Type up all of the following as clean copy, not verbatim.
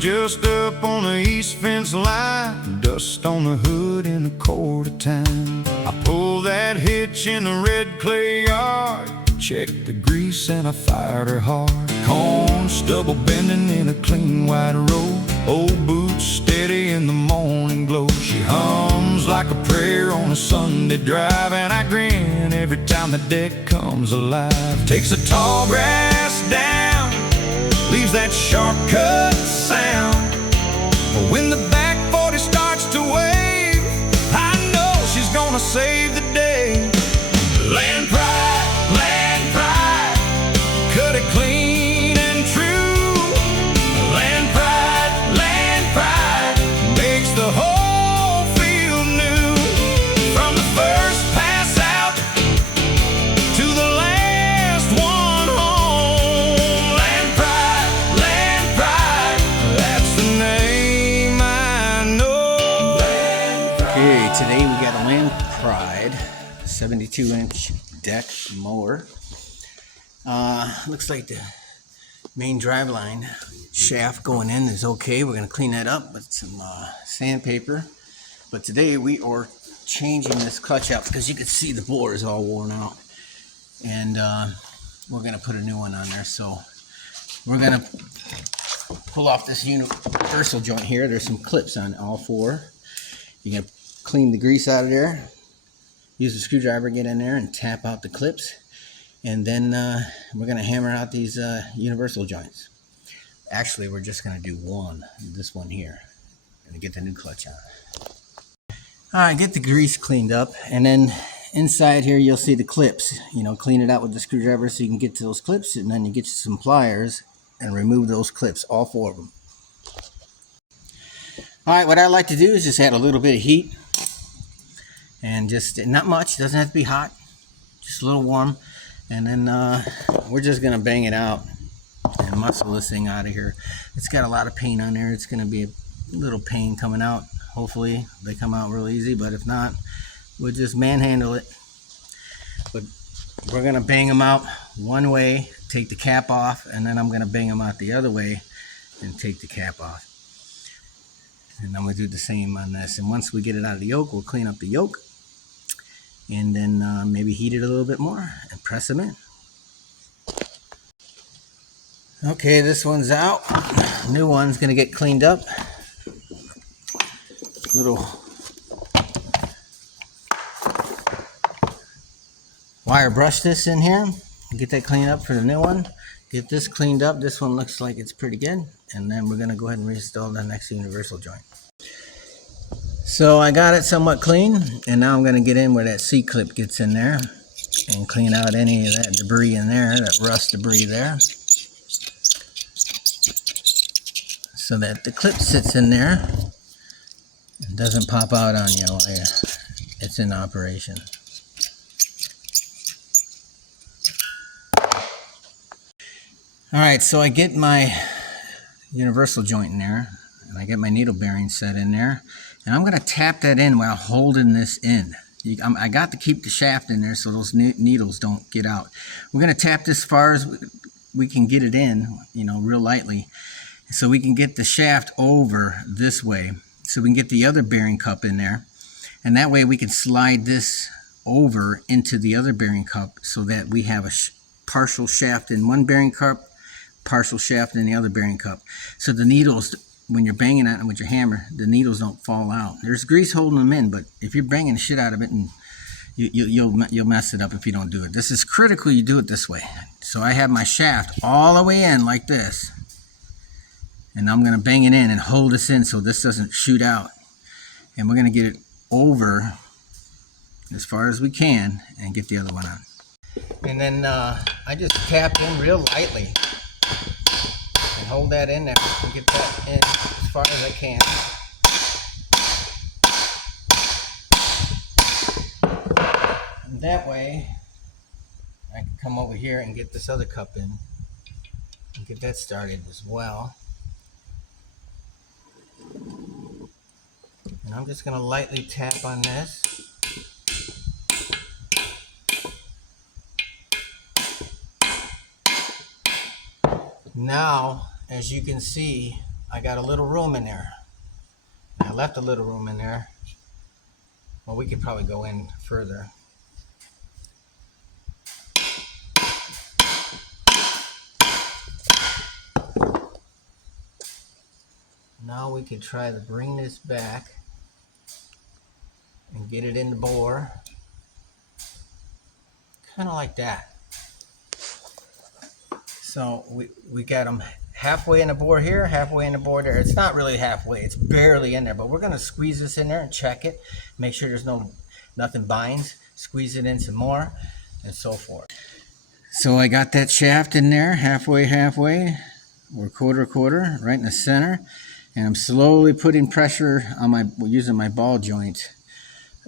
Just up on the east fence line, dust on the hood in a quarter time. I pull that hitch in the red clay yard, check the grease and I fired her hard. Corn stubble bending in a clean white road, old boots steady in the morning glow. She hums like a prayer on a Sunday drive, and I grin every time the deck comes alive. Takes a tall grass down, leaves that sharp cut sound. When the back 40 starts to wave, I know she's gonna save the day. Land pride, cut it clean and true. Land pride, makes the whole field new. From the first pass out to the last one home. Land pride, that's the name I know. Okay, today we got a Land Pride 72-inch deck mower. Looks like the main drive line shaft going in is okay. We're going to clean that up with some sandpaper. But today we are changing this clutch out because you can see the bore is all worn out. And we're going to put a new one on there. So we're going to pull off this universal joint here. There's some clips on all four. You're going to clean the grease out of there. Use a screwdriver, get in there and tap out the clips. And then we're going to hammer out these universal joints. Actually, we're just going to do this one here, and get the new clutch on. All right, get the grease cleaned up, and then inside here you'll see the clips. Clean it out with the screwdriver so you can get to those clips, and then you get some pliers and remove those clips, all four of them. All right, what I like to do is just add a little bit of heat, and just not much. Doesn't have to be hot, just a little warm. And then we're just gonna bang it out and muscle this thing out of here. It's got a lot of paint on there. It's gonna be a little pain coming out. Hopefully they come out real easy, but if not, we'll just manhandle it. But we're gonna bang them out one way, take the cap off, and then I'm gonna bang them out the other way and take the cap off. And then we'll do the same on this. And once we get it out of the yoke, we'll clean up the yoke, and then maybe heat it a little bit more and press them in. Okay, this one's out. New one's gonna get cleaned up. Little wire brush this in here. Get that cleaned up for the new one. Get this cleaned up. This one looks like it's pretty good. And then we're gonna go ahead and reinstall the next universal joint. So I got it somewhat clean, and now I'm going to get in where that C-clip gets in there and clean out any of that debris in there, that rust debris there, so that the clip sits in there and doesn't pop out on you while it's in operation. Alright, so I get my universal joint in there, and I get my needle bearing set in there. And I'm going to tap that in while holding this in. I got to keep the shaft in there so those needles don't get out. We're going to tap this as far as we can get it in, real lightly, so we can get the shaft over this way, so we can get the other bearing cup in there. And that way we can slide this over into the other bearing cup so that we have a partial shaft in one bearing cup, partial shaft in the other bearing cup. So the needles, when you're banging at them with your hammer, the needles don't fall out. There's grease holding them in, but if you're banging the shit out of it, and you'll mess it up if you don't do it. This is critical you do it this way. So I have my shaft all the way in like this, and I'm going to bang it in and hold this in so this doesn't shoot out. And we're going to get it over as far as we can and get the other one on. And then I just tap in real lightly and hold that in there and get that in as far as I can. And that way come over here and get this other cup in and get that started as well. And I'm just going to lightly tap on this. Now, as you can see, I got a little room in there. I left a little room in there. Well, we could probably go in further. Now we could try to bring this back and get it in the bore. Kind of like that. So we got them halfway in the bore here, halfway in the bore there. It's not really halfway, it's barely in there, but we're gonna squeeze this in there and check it, make sure there's nothing binds, squeeze it in some more, and so forth. So I got that shaft in there, halfway, or quarter, right in the center, and I'm slowly putting pressure on using my ball joint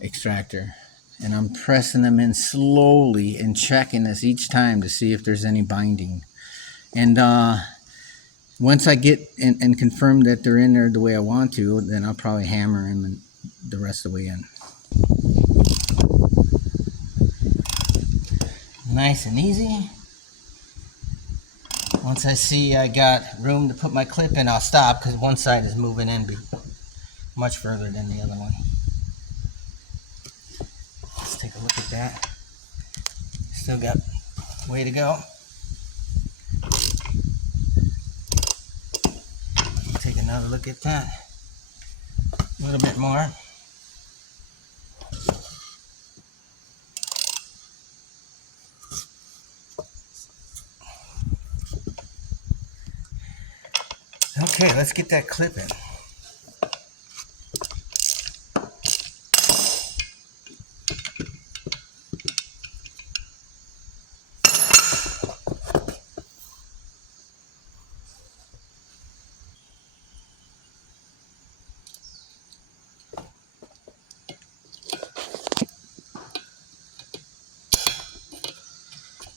extractor. And I'm pressing them in slowly and checking this each time to see if there's any binding. And once I get and confirm that they're in there the way I want to, then I'll probably hammer them the rest of the way in. Nice and easy. Once I see I got room to put my clip in, I'll stop because one side is moving in much further than the other one. Let's take a look at that. Still got way to go. Take another look at that. A little bit more. Okay, let's get that clip in.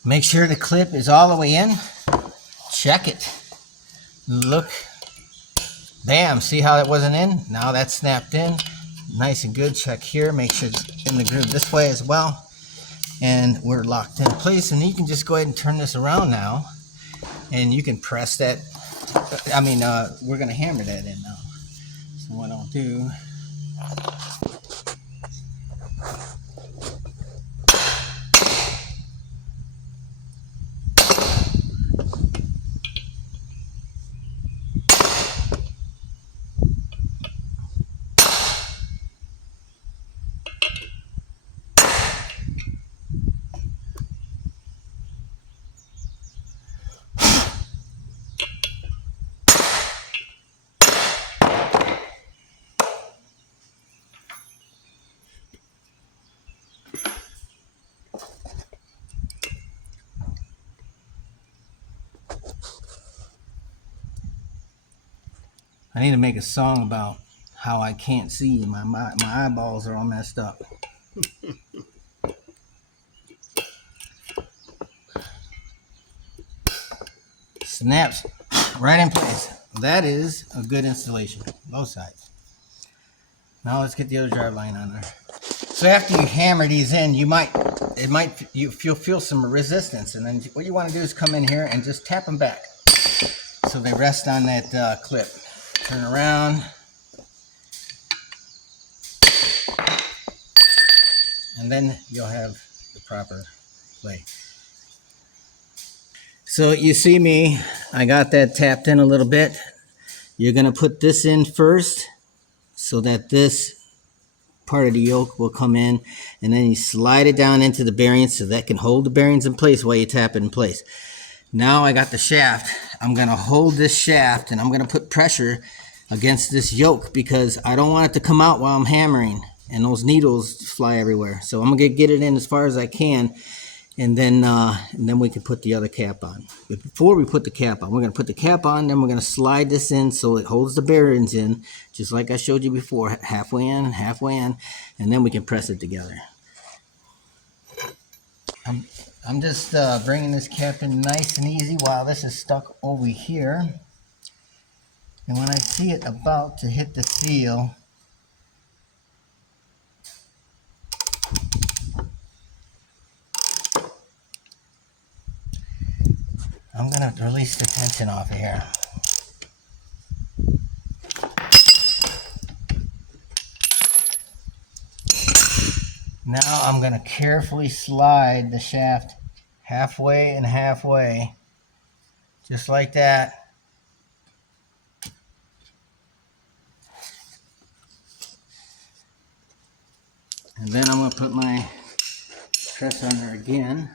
Make sure the clip is all the way in. Check it. Look. Bam, see how it wasn't in? Now that's snapped in. Nice and good. Check here. Make sure it's in the groove this way as well. And we're locked in place. And you can just go ahead and turn this around now. And you can press that. We're going to hammer that in now. So what I'll do... I need to make a song about how I can't see. My eyeballs are all messed up. Snaps right in place. That is a good installation. Both sides. Now let's get the other drive line on there. So after you hammer these in, you'll feel some resistance, and then what you want to do is come in here and just tap them back so they rest on that clip. Turn around, and then you'll have the proper play. So you see me, I got that tapped in a little bit. You're going to put this in first so that this part of the yoke will come in, and then you slide it down into the bearings so that can hold the bearings in place while you tap it in place. Now I got the shaft. I'm going to hold this shaft and I'm going to put pressure against this yoke because I don't want it to come out while I'm hammering and those needles fly everywhere. So I'm going to get it in as far as I can, and then we can put the other cap on. But before we put the cap on, we're going to put the cap on, then we're going to slide this in so it holds the bearings in, just like I showed you before, halfway in, and then we can press it together. I'm just bringing this cap in nice and easy while this is stuck over here. And when I see it about to hit the seal, I'm going to release the tension off of here. Now I'm going to carefully slide the shaft halfway and halfway, just like that. And then I'm going to put my press on there again.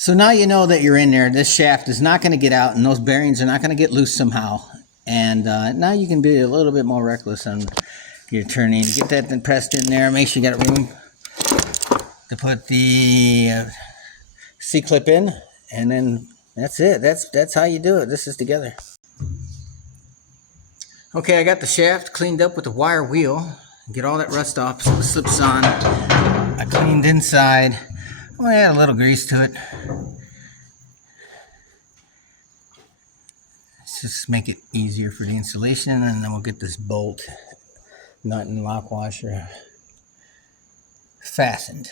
So now you know that you're in there. This shaft is not going to get out, and those bearings are not going to get loose somehow. And now you can be a little bit more reckless on your turning. Get that then pressed in there. Make sure you got room to put the C-clip in, and then that's it. That's how you do it. This is together. Okay, I got the shaft cleaned up with the wire wheel. Get all that rust off so it slips on. I cleaned inside. I'm going to add a little grease to it. Let's just make it easier for the installation, and then we'll get this bolt, nut, and lock washer fastened.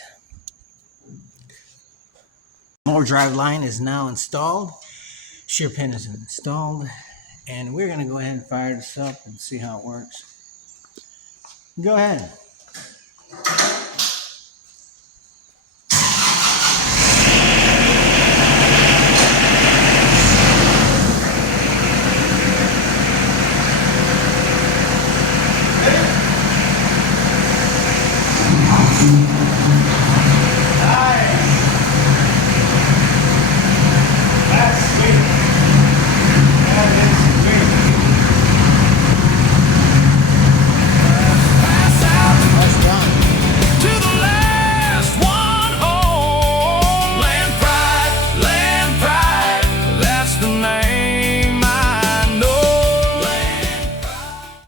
Mower drive line is now installed. Shear pin is installed. And we're going to go ahead and fire this up and see how it works. Go ahead.